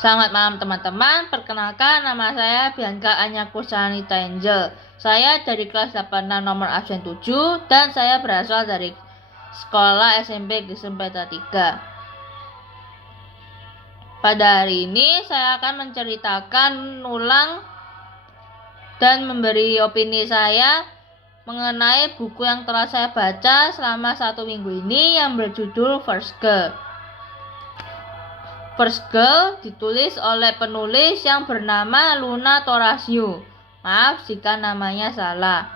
Selamat malam teman-teman, perkenalkan nama saya Bianca Anya Kursanita Angel. Saya dari kelas 86 nomor absen 7 dan saya berasal dari sekolah SMP Kristen Petra 3. Pada hari ini saya akan menceritakan ulang dan memberi opini saya mengenai buku yang telah saya baca selama 1 minggu ini yang berjudul First Girl. First Girl ditulis oleh penulis yang bernama Luna Torasio. Maaf jika namanya salah.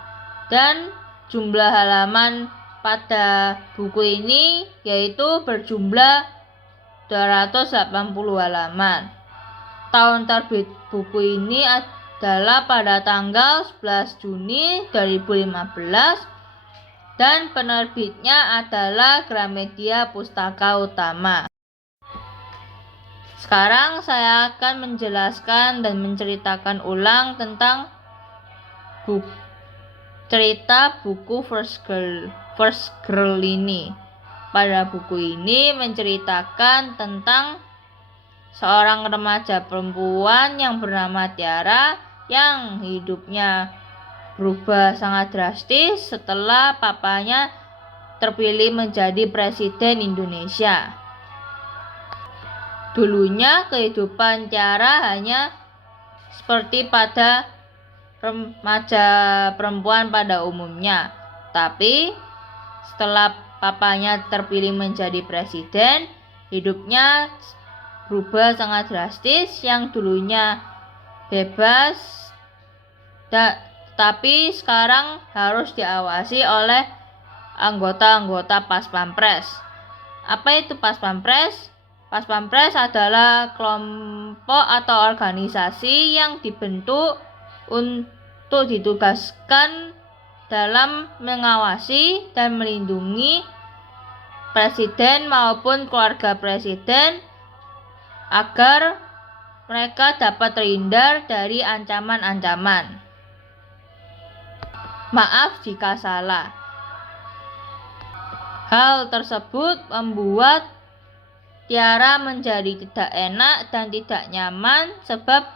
Dan jumlah halaman pada buku ini yaitu berjumlah 280 halaman. Tahun terbit buku ini adalah pada tanggal 11 Juni 2015 dan penerbitnya adalah Gramedia Pustaka Utama. Sekarang saya akan menjelaskan dan menceritakan ulang tentang cerita buku First Girl ini. Pada buku ini menceritakan tentang seorang remaja perempuan yang bernama Tiara yang hidupnya berubah sangat drastis setelah papanya terpilih menjadi presiden Indonesia. Dulunya kehidupan Tiara hanya seperti pada remaja perempuan pada umumnya. Tapi setelah papanya terpilih menjadi presiden, hidupnya berubah sangat drastis. Yang dulunya bebas, tapi sekarang harus diawasi oleh anggota-anggota Pas Pampres. Apa itu Pas Pampres? Pas Pampres adalah kelompok atau organisasi yang dibentuk untuk ditugaskan dalam mengawasi dan melindungi presiden maupun keluarga presiden agar mereka dapat terhindar dari ancaman-ancaman. Maaf jika salah. Hal tersebut membuat Tiara menjadi tidak enak dan tidak nyaman sebab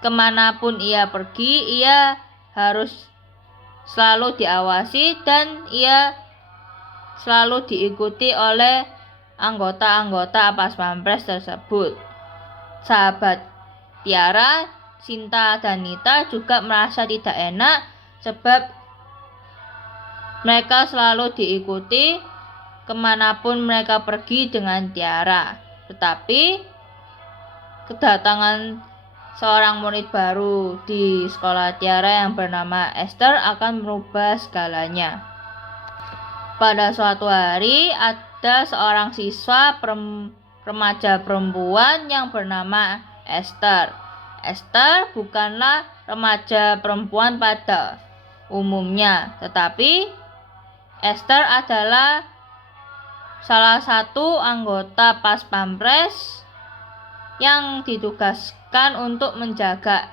kemanapun ia pergi, ia harus selalu diawasi dan ia selalu diikuti oleh anggota-anggota Pas Pampres tersebut. Sahabat Tiara, Sinta dan Nita juga merasa tidak enak sebab mereka selalu diikuti kemanapun mereka pergi dengan Tiara. Tetapi kedatangan seorang murid baru di sekolah Tiara yang bernama Esther akan merubah segalanya. Pada suatu hari ada seorang siswa remaja perempuan yang bernama Esther. Esther bukanlah remaja perempuan pada umumnya, tetapi Esther adalah salah satu anggota Pas Pampres yang ditugaskan untuk menjaga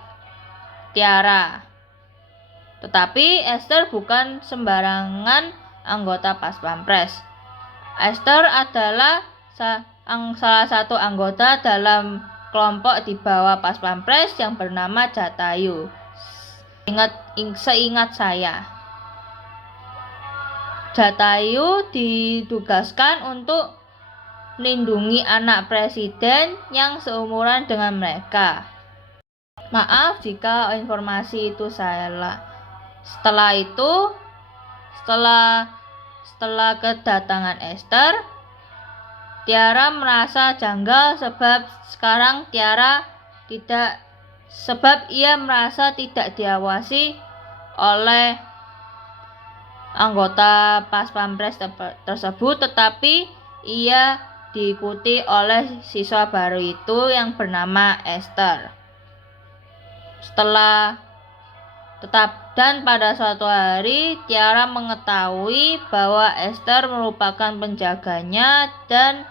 Tiara. Tetapi Esther bukan sembarangan anggota Pas Pampres. Esther adalah salah satu anggota dalam kelompok di bawah Pas Pampres yang bernama Jatayu. Seingat saya, Jatayu ditugaskan untuk melindungi anak presiden yang seumuran dengan mereka. Maaf jika informasi itu salah. Setelah kedatangan Esther, Tiara merasa janggal sebab ia merasa tidak diawasi oleh anggota Pas Pampres tersebut, tetapi ia diikuti oleh siswa baru itu yang bernama Esther. Dan pada suatu hari Tiara mengetahui bahwa Esther merupakan penjaganya dan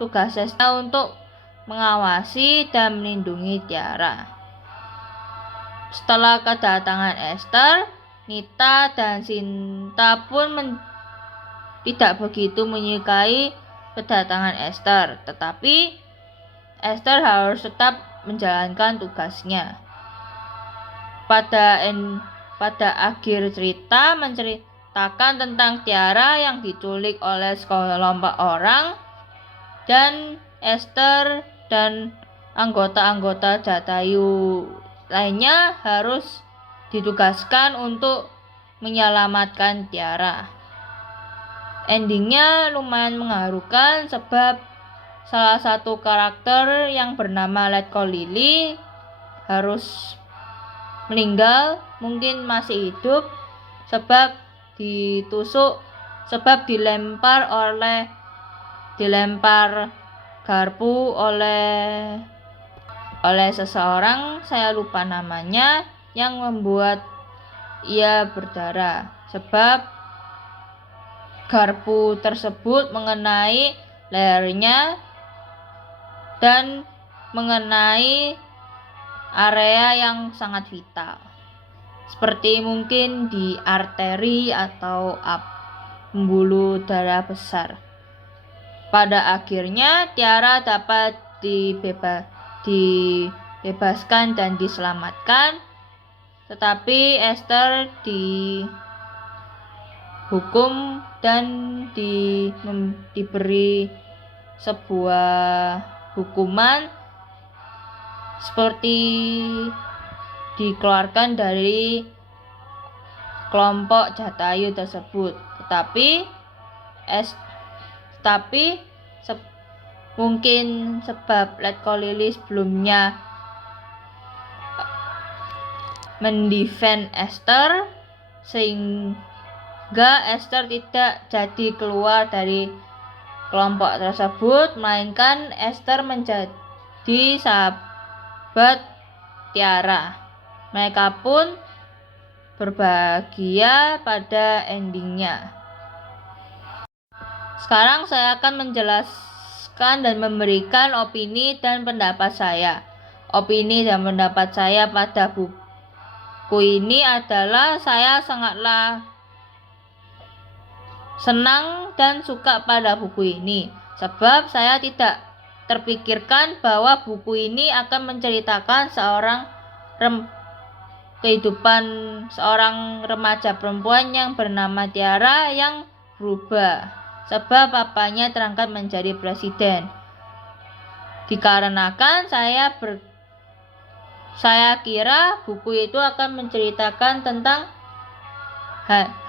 tugas Esther untuk mengawasi dan melindungi Tiara. Setelah kedatangan Esther, Nita dan Sinta pun tidak begitu menyukai kedatangan Esther, tetapi Esther harus tetap menjalankan tugasnya. Pada akhir cerita menceritakan tentang Tiara yang diculik oleh sekelompok orang, dan Esther dan anggota-anggota Jatayu lainnya harus ditugaskan untuk menyelamatkan Tiara. Endingnya lumayan mengharukan sebab salah satu karakter yang bernama Letko Lily harus meninggal, mungkin masih hidup sebab dilempar garpu oleh seseorang, saya lupa namanya, yang membuat ia berdarah sebab garpu tersebut mengenai lehernya dan mengenai area yang sangat vital, seperti mungkin di arteri atau pembuluh darah besar. Pada akhirnya Tiara dapat dibebaskan dan diselamatkan, tetapi Esther dihukum dan diberi sebuah hukuman seperti dikeluarkan dari kelompok Jatayu tersebut. Tetapi mungkin sebab Letko Lily sebelumnya mendefend Esther, sehingga Esther tidak jadi keluar dari kelompok tersebut, melainkan Esther menjadi sahabat Tiara. Mereka pun berbahagia pada endingnya. Sekarang saya akan menjelaskan dan memberikan opini dan pendapat saya. Opini dan pendapat saya pada buku ini adalah saya sangatlah senang dan suka pada buku ini, sebab saya tidak terpikirkan bahwa buku ini akan menceritakan kehidupan seorang remaja perempuan yang bernama Tiara yang berubah sebab papanya terangkat menjadi presiden. Dikarenakan saya kira buku itu akan menceritakan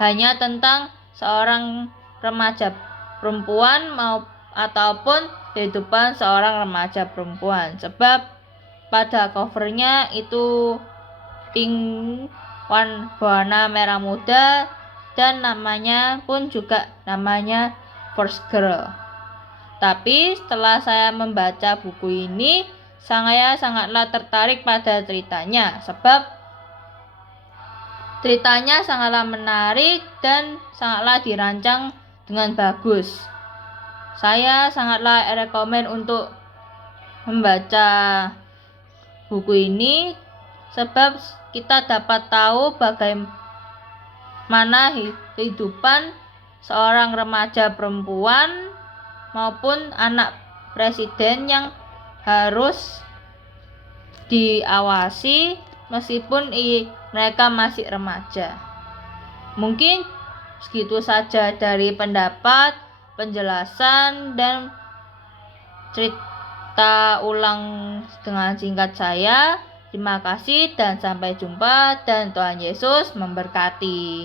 hanya tentang seorang remaja perempuan ataupun kehidupan seorang remaja perempuan, sebab pada covernya itu warna merah muda dan namanya pun juga namanya First Girl. Tapi setelah saya membaca buku ini, saya sangatlah tertarik pada ceritanya sebab ceritanya sangatlah menarik dan sangatlah dirancang dengan bagus. Saya sangatlah rekomen untuk membaca buku ini sebab kita dapat tahu bagaimana kehidupan seorang remaja perempuan maupun anak presiden yang harus diawasi meskipun mereka masih remaja. Mungkin segitu saja dari pendapat, penjelasan, dan cerita ulang dengan singkat saya. Terima kasih dan sampai jumpa, dan Tuhan Yesus memberkati.